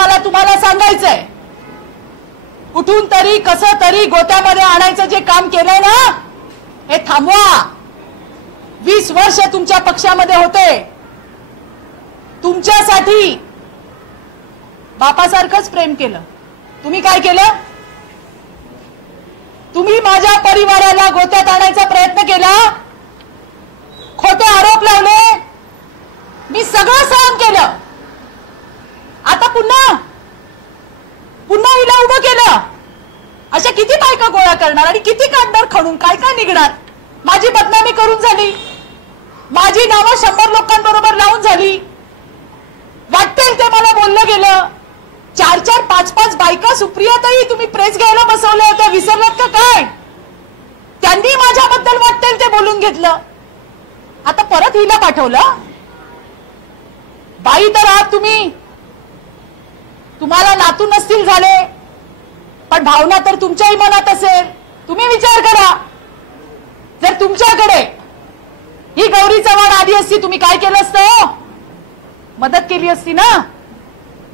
मला तुम्हाला सांगायचंय, कुठून तरी कसं तरी गोत्यामध्ये आणायचं जे काम केलंय ना, हे थांबवा. 20 वर्ष तुमच्या पक्षामध्ये होते. तुमच्यासाठी बापासारखंच प्रेम केलं. तुम्ही काय केलं? तुम्ही माझ्या परिवाराला गोत्यात आणायचा प्रयत्न केला, खोटे आरोप लावले, मी सगळं सहन केलं. आता पुन्हा हिला उभं केलं. अशा किती बायका गोळा करणार आणि किती काढणार खणून? काय काय निघणार? माझी बदनामी करून झाली, माझी नावं 100 लोकांबरोबर लावून झाली. वाटतेल ते मला बोललं गेलं. 4-4, 5-5 बायका सुप्रियाताई तुम्ही प्रेस घ्यायला बसवल्या होत्या, विसरलात का काय? त्यांनी माझ्याबद्दल वाटतेल ते बोलून घेतलं. आता परत हिला पाठवलं. बाई तर आहात तुम्ही, तुम्हाला नातू नसतील झाले, पण भावना तर तुमच्याही मनात असेल. तुम्ही विचार करा, जर तुमच्याकडे ही गौरी चव्हाण आली असती, तुम्ही काय केलं असतं? मदत केली असती ना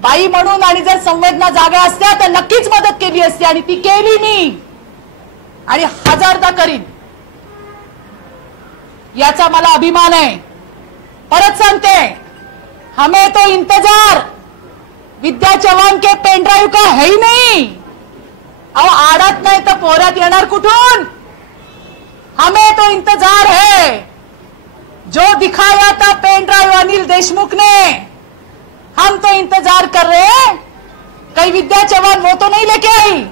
बाई म्हणून. आणि जर संवेदना जागा असत्या तर नक्कीच मदत केली असती, आणि ती केली मी, आणि 1000दा करीन. याचा मला अभिमान आहे. परत सांगते, हमें तो इंतजार विद्या चव्हाण के पेन ड्राइव का है ही नहीं. अहो आडत नाही तर पोरात येणार कुठून? हमें तो इंतजार है. जो दिखाया था पेन ड्राइव अनिल देशमुख ने, हम तो इंतजार कर रहे हैं. कहीं विद्या चव्हाण वो तो नहीं लेके आई,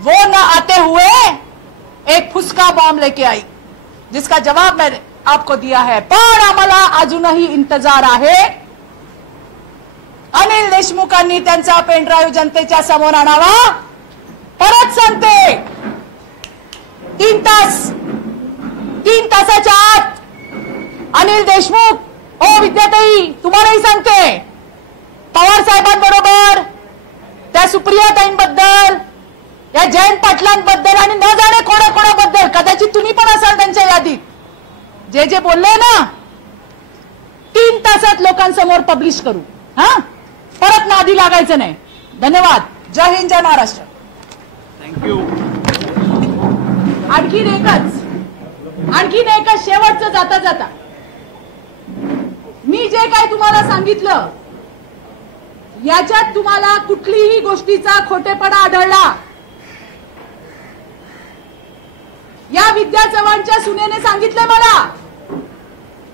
वो न आते हुए एक फुसका बॉम्ब लेके आई, जिसका जवाब मैंने आपको दिया है. पण आम्हाला अजूनही इंतजार आहे. अनिल देशमुखांनी त्यांचा पेन ड्राइव्ह जनतेच्या समोर आणावा. परत सांगते, 3 तासाच्या आत अनिल देशमुख, ओ विद्याताई तुम्हालाही सांगते, पवार साहेबांबरोबर, त्या सुप्रियाताईंबद्दल, या जयंत पाटलांबद्दल, आणि न जाणे कोणाकोणाबद्दल, कदाचित तुम्ही पण असाल त्यांच्या यादीत, जे जे बोलले ना, 3 तासात लोकांसमोर पब्लिश करू. हा, परत नादी लागायचं नाही. धन्यवाद. जय हिंद, जय महाराष्ट्र. थँक्यू. आणखीन एकच शेवटचं जाता जाता, मी जे काय तुम्हाला सांगितलं याच्यात तुम्हाला कुठलीही गोष्टीचा खोटेपणा आढळला, या विद्या चव्हाणच्या सुनेने सांगितलं मला,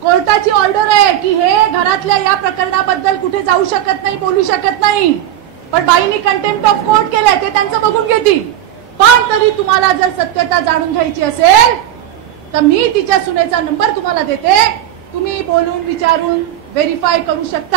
कोर्टाची ऑर्डर आहे की हे घरातल्या या प्रकरणाबद्दल कुठे जाऊ शकत नाही, बोलू शकत नाही. पण बाईंनी कंटेम्प्ट ऑफ कोर्ट केलंय, ते त्यांचं बघून घेतील. पण तरी तुम्हाला जर सत्यता जाणून घ्यायची असेल तर मी तिच्या सुनेचा नंबर तुम्हाला देते. तुम्ही बोलून विचारून व्हेरीफाय करू शकता.